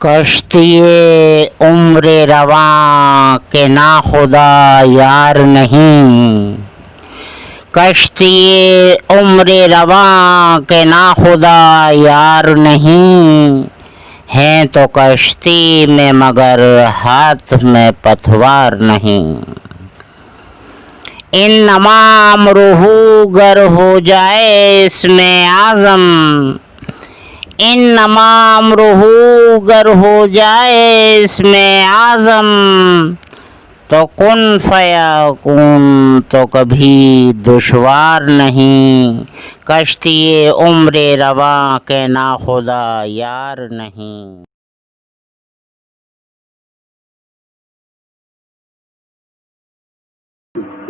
کشتی عمر رواں کے ناخدا یار نہیں، کشتی عمر رواں کے ناخدا یار نہیں، ہیں تو کشتی میں مگر ہاتھ میں پتوار نہیں۔ انما امرہ گر ہو جائے اس میں اعظم، انما امرہ گر ہو جائے اس میں اعظم، تو کن فیکون تو کبھی دشوار نہیں، کشتی عمر رواں کے ناخدا یار نہیں۔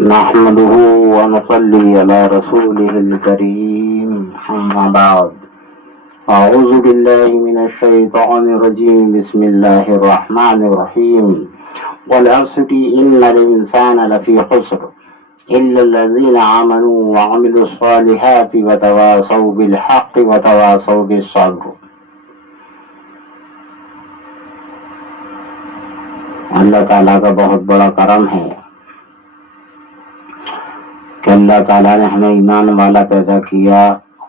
نحمده ونصلي على رسوله الكريم، أما بعد، أعوذ بالله من الشيطان الرجيم، بسم الله الرحمن الرحيم، والعصر إن الإنسان لفي خسر إلا الذين آمنوا وعملوا الصالحات وتواصوا بالحق وتواصوا بالصبر۔ اللہ تعالیٰ کا بہت بڑا کرم ہے کہ اللہ تعالیٰ نے ہمیں ایمان والا پیدا کیا،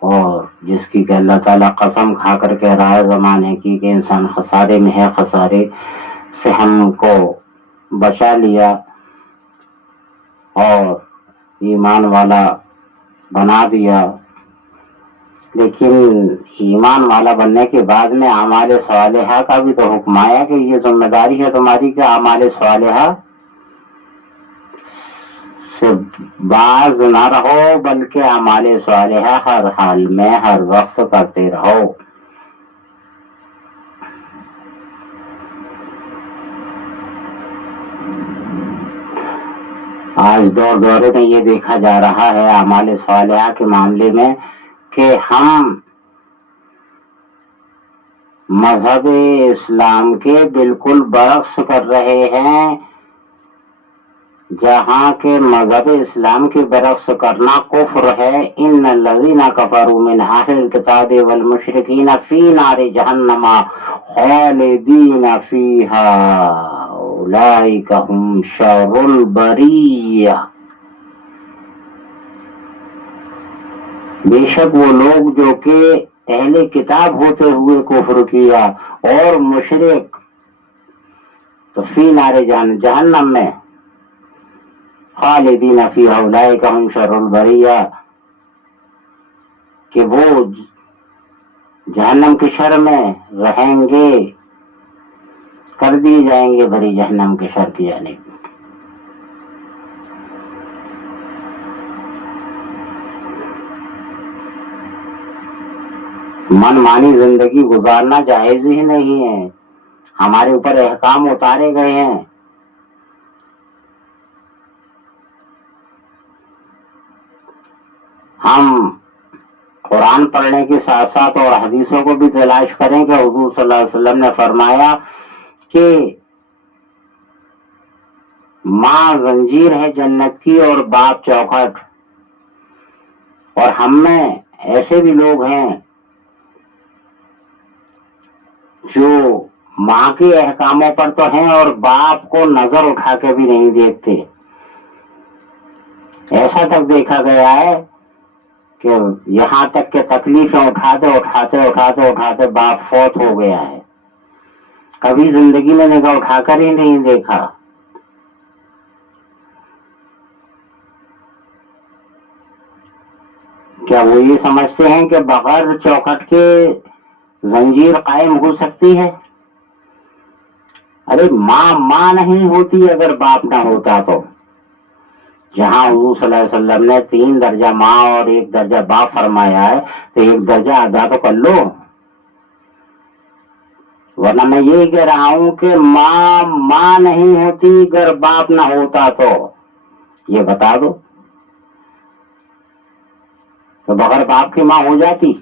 اور جس کی کہ اللہ تعالیٰ قسم کھا کر کہہ رہا ہے زمانے کی کہ انسان خسارے میں ہے، خسارے سے ہم کو بچا لیا اور ایمان والا بنا دیا۔ لیکن ایمان والا بننے کے بعد میں اعمال صالحہ کا بھی تو حکم آیا کہ یہ ذمہ داری ہے تمہاری کہ اعمال صالحہ سے باز نہ رہو، بلکہ اعمال صالحہ ہر حال میں ہر وقت کرتے رہو۔ آج دورے میں یہ دیکھا جا رہا ہے اعمال صالحہ کے معاملے میں کہ ہم مذہب اسلام کے بالکل برعکس کر رہے ہیں، جہاں کے مذہب اسلام کے برعکس کرنا کفر ہے۔ ان الذین کفروا من اہل الکتاب والمشرکین فی نار جہنم خالدین فیہا اولئک ھم شر البریہ۔ بے شک وہ لوگ جو کہ اہل کتاب ہوتے ہوئے کفر کیا اور مشرک، تو فی نار جہنم میں خالدین فیہا اولئک ھم شر البریہ، کہ وہ جہنم کے شر میں رہیں گے، کر دیے جائیں گے بری جہنم کے شر کی جانب۔ من مانی زندگی گزارنا جائز ہی نہیں ہے، ہمارے اوپر احکام اتارے گئے ہیں۔ ہم قرآن پڑھنے کے ساتھ ساتھ اور حدیثوں کو بھی تلاش کریں کہ حضور صلی اللہ علیہ وسلم نے فرمایا کہ ماں زنجیر ہے جنت کی اور باپ چوکھٹ، اور ہم میں ایسے بھی لوگ ہیں جو ماں کے احکاموں پر تو ہیں اور باپ کو نظر اٹھا کے بھی نہیں دیکھتے۔ ایسا تک دیکھا گیا ہے کہ یہاں تک کہ تکلیفیں اٹھاتے باپ فوت ہو گیا ہے، کبھی زندگی میں نگاہ اٹھا کر ہی نہیں دیکھا۔ کیا وہ یہ سمجھتے ہیں کہ بغیر چوکھٹ کے زنجیر قائم ہو سکتی ہے؟ ارے ماں نہیں ہوتی اگر باپ نہ ہوتا تو۔ جہاں حضور صلی اللہ علیہ وسلم نے 3 درجہ ماں اور 1 درجہ باپ فرمایا ہے، تو 1 درجہ ادا تو کر لو۔ ورنہ میں یہی کہہ رہا ہوں کہ ماں نہیں ہوتی اگر باپ نہ ہوتا تو، یہ بتا دو۔ تو بغیر باپ کی ماں ہو جاتی؟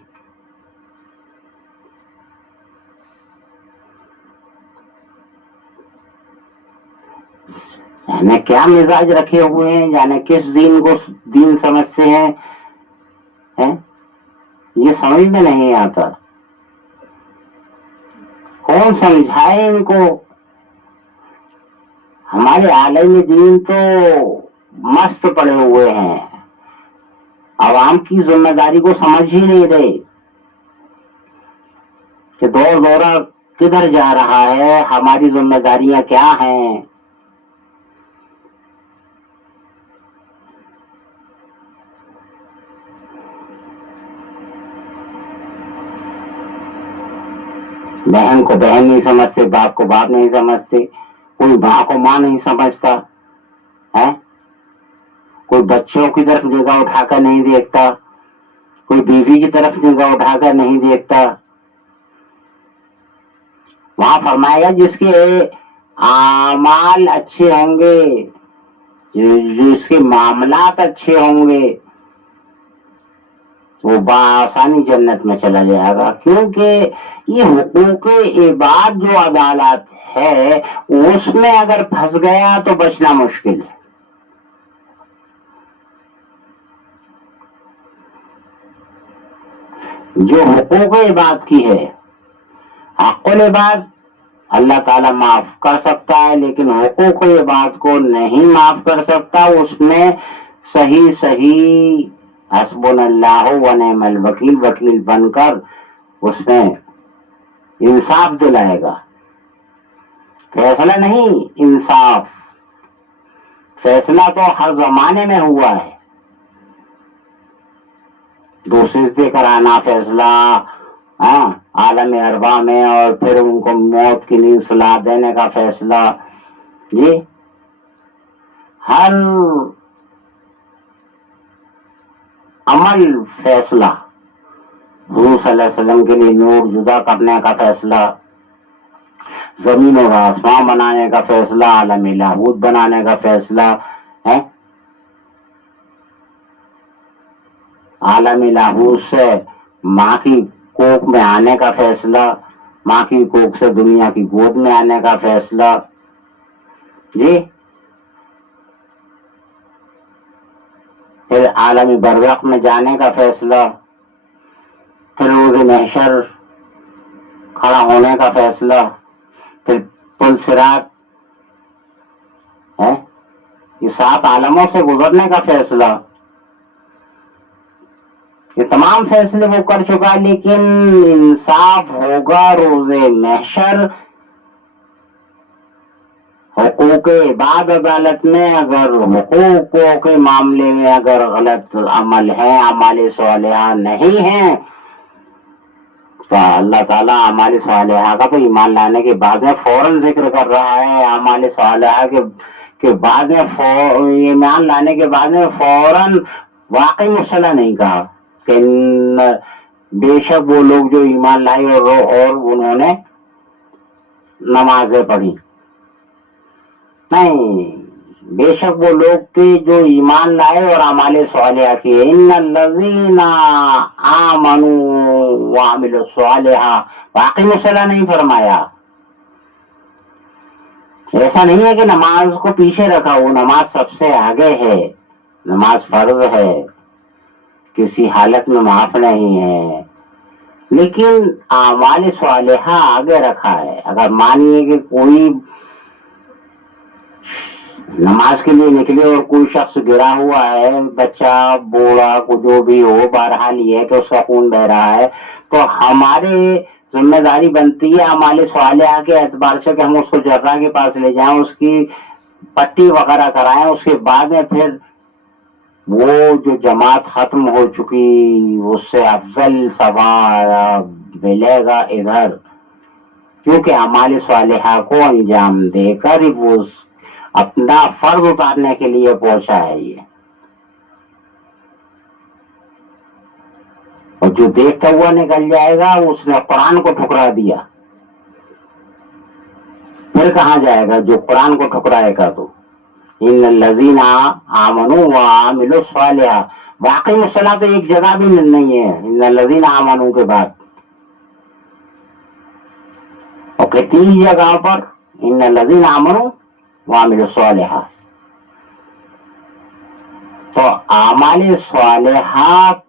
جانے کیا مزاج رکھے ہوئے ہیں، جانے کس دین کو دین سمجھتے ہیں، یہ سمجھ میں نہیں آتا۔ کون سمجھائے ان کو؟ ہمارے عالم دین تو مست پڑے ہوئے ہیں، عوام کی ذمہ داری کو سمجھ ہی نہیں رہے کہ دور دورہ کدھر جا رہا ہے، ہماری ذمہ داریاں کیا ہیں۔ بہن کو بہن نہیں سمجھتے، باپ کو باپ نہیں سمجھتے، کوئی ماں کو ماں نہیں سمجھتا ہے، کوئی بچوں کی طرف نگاہ اٹھا کر نہیں دیکھتا، کوئی بیوی کی طرف نگاہ اٹھا کر نہیں دیکھتا۔ وہاں فرمایا جس کے اعمال اچھے ہوں گے، جس کے معاملات اچھے ہوں گے، وہ بآسانی جنت میں چلا جائے گا، کیونکہ یہ حقوق عباد جو عدالت ہے اس میں اگر پھنس گیا تو بچنا مشکل ہے۔ جو حقوق عباد کی ہے، حق العباد اللہ تعالیٰ معاف کر سکتا ہے، لیکن حقوق عباد کو نہیں معاف کر سکتا۔ اس میں صحیح حسبنا اللہ و نعم الوکیل وکیل بن کر اس میں انصاف دلائے گا۔ فیصلہ نہیں، انصاف۔ فیصلہ تو ہر زمانے میں ہوا ہے، دوسرے سے کرانا فیصلہ، ہاں، عالم ارواح میں، اور پھر ان کو موت کی نیند سلا دینے کا فیصلہ، جی ہر عمل فیصلہ، حضور صلی اللہ علیہ وسلم کے لیے نور جدا کرنے کا فیصلہ، زمین اور آسمان بنانے کا فیصلہ، عالم لاہوت بنانے کا فیصلہ ہے، عالم لاہوت سے ماں کی کوکھ میں آنے کا فیصلہ، ماں کی کوکھ سے دنیا کی گود میں آنے کا فیصلہ، جی پھر عالمی برزخ میں جانے کا فیصلہ، پھر روز محشر کھڑا ہونے کا فیصلہ، پھر پل صراط ہے، یہ 7 عالموں سے گزرنے کا فیصلہ، یہ تمام فیصلے وہ کر چکا، لیکن انصاف ہوگا روز محشر۔ حقوق عباد عدالت میں اگر حقوقوں کے معاملے میں اگر غلط عمل ہے، اعمال صالحہ نہیں ہیں، تو اللہ تعالیٰ اعمال صالحہ کا تو ایمان لانے کے بعد میں فوراً ذکر کر رہا ہے، اعمال صالحہ کے بعد میں ایمان لانے کے بعد میں فوراً واقعی مسئلہ نہیں کہا کہ بے شک وہ لوگ جو ایمان لائے اور انہوں نے نمازیں پڑھی، نہیں، بے شک وہ لوگ تھے جو ایمان لائے اور اعمال صالحہ کیے۔ ان الذین آمنوا وعملوا الصالحات، واقعی مسئلہ نہیں فرمایا۔ ایسا نہیں ہے کہ نماز کو پیچھے رکھا، وہ نماز سب سے آگے ہے، نماز فرض ہے، کسی حالت میں معاف نہیں ہے، لیکن اعمال صالحہ آگے رکھا ہے۔ اگر مانیے کہ کوئی نماز کے لیے نکلے اور کوئی شخص گرا ہوا ہے، بچہ بوڑھا کو جو بھی ہو، بہرحال یہ ہے کہ اس کا خون بہ رہا ہے، تو ہمارے ذمہ داری بنتی ہے اعمال صالحہ کے اعتبار سے کہ ہم اس کو جراح کے پاس لے جائیں، اس کی پٹی وغیرہ کرائیں، اس کے بعد میں پھر وہ جو جماعت ختم ہو چکی اس سے افضل ثواب ملے گا ادھر، کیونکہ اعمال صالحہ کو انجام دے کر وہ اپنا فرض اتارنے کے لیے پہنچا ہے یہ، اور جو دیکھتا ہوا نکل جائے گا اس نے قرآن کو ٹھکرا دیا، پھر کہاں جائے گا جو قرآن کو ٹھکرائے گا؟ تو ان الذین آمنوا وعملوا الصالحات، واقعی مسئلہ تو ایک جگہ بھی نہیں ہے ان الذین آمنوا کے بعد، اور کہ 3 جگہوں پر ان الذین آمنوا وعملوا الصالحات۔ تو اعمال صالحات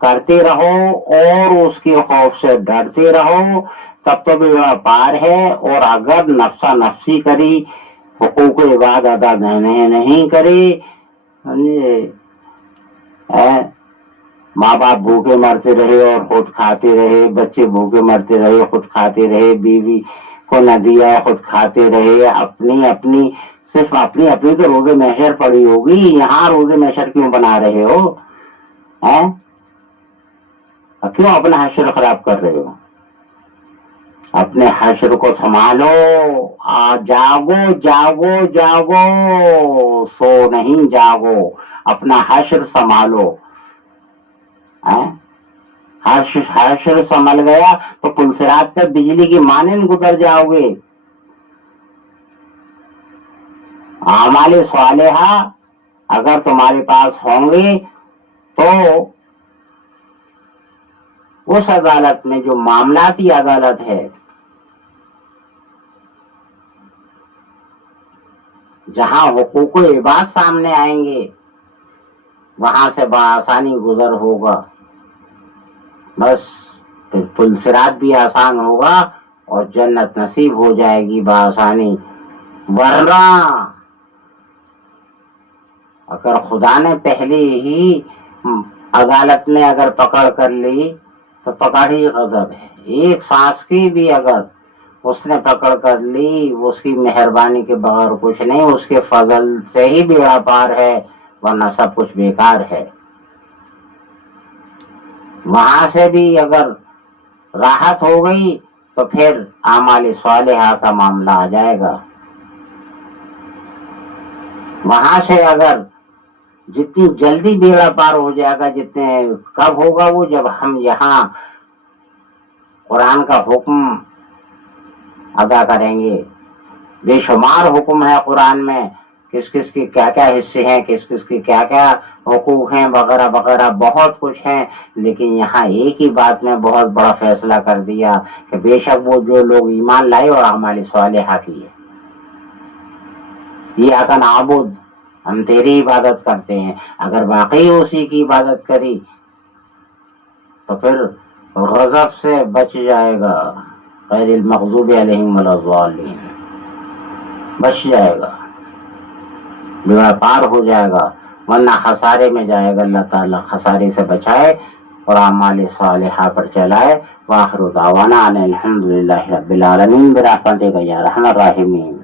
کرتے رہو اور اس کے خوف سے ڈرتے رہو، تب تو بیڑا پار ہے. اور اگر نفسا نفسی کری, حقوق عباد ادا نہیں کرے, ماں باپ بھوکے مرتے رہے اور خود کھاتے رہے, بچے بھوکے مرتے رہے خود کھاتے رہے, بیوی کو نہ دیا خود کھاتے رہے, اپنی صرف اپنی تو روزے محشر پڑی ہوگی. یہاں روزے محشر کیوں بنا رہے ہو؟ کیوں اپنا حشر خراب کر رہے ہو؟ اپنے حشر کو سنبھالو. جاگو جاگو جاگو, سو نہیں جاگو, اپنا حشر سنبھالو. حشر سنبھل گیا تو پلسرات پر بجلی کی مانند گزر جاؤ گے. اعمال صالحہ اگر تمہارے پاس ہوں گے تو اس عدالت میں جو معاملاتی عدالت ہے, جہاں حقوق عباد سامنے آئیں گے, وہاں سے بآسانی گزر ہوگا. بس پلسرات بھی آسان ہوگا اور جنت نصیب ہو جائے گی بآسانی. ورنہ اگر خدا نے پہلے ہی عدالت میں اگر پکڑ کر لی تو پکڑ ہی غضب ہے. ایک سانس کی بھی اگر اس نے پکڑ کر لی, اس کی مہربانی کے بغیر کچھ نہیں, اس کے فضل سے ہی بیڑا پار ہے, ورنہ سب کچھ بیکار ہے. وہاں سے بھی اگر راحت ہو گئی تو پھر اعمال صالحہ کا معاملہ آ جائے گا. وہاں سے اگر جتنی جلدی بیڑا پار ہو جائے گا, جتنے کب ہوگا وہ, جب ہم یہاں قرآن کا حکم ادا کریں گے. بے شمار حکم ہے قرآن میں, کس کس کی کیا کیا حصے ہیں, کس کس کی کیا کیا حقوق ہیں, وغیرہ وغیرہ بہت کچھ ہیں. لیکن یہاں ایک ہی بات میں بہت بڑا فیصلہ کر دیا کہ بے شک وہ جو لوگ ایمان لائے اور اعمال صالحہ کیے, یہ آتا نعبد, ہم تیری عبادت کرتے ہیں. اگر واقعی اسی کی عبادت کری تو پھر غضب سے بچ جائے گا, غیر المغضوب علیہم ولا الضالین, بچ جائے گا, بیڑا پار ہو جائے گا. ورنہ خسارے میں جائے گا. اللہ تعالیٰ خسارے سے بچائے اور اعمال صالحہ پر چلائے. وآخر دعوانا ان الحمد للہ رب العالمین برحمتک یا ارحم الراحمین.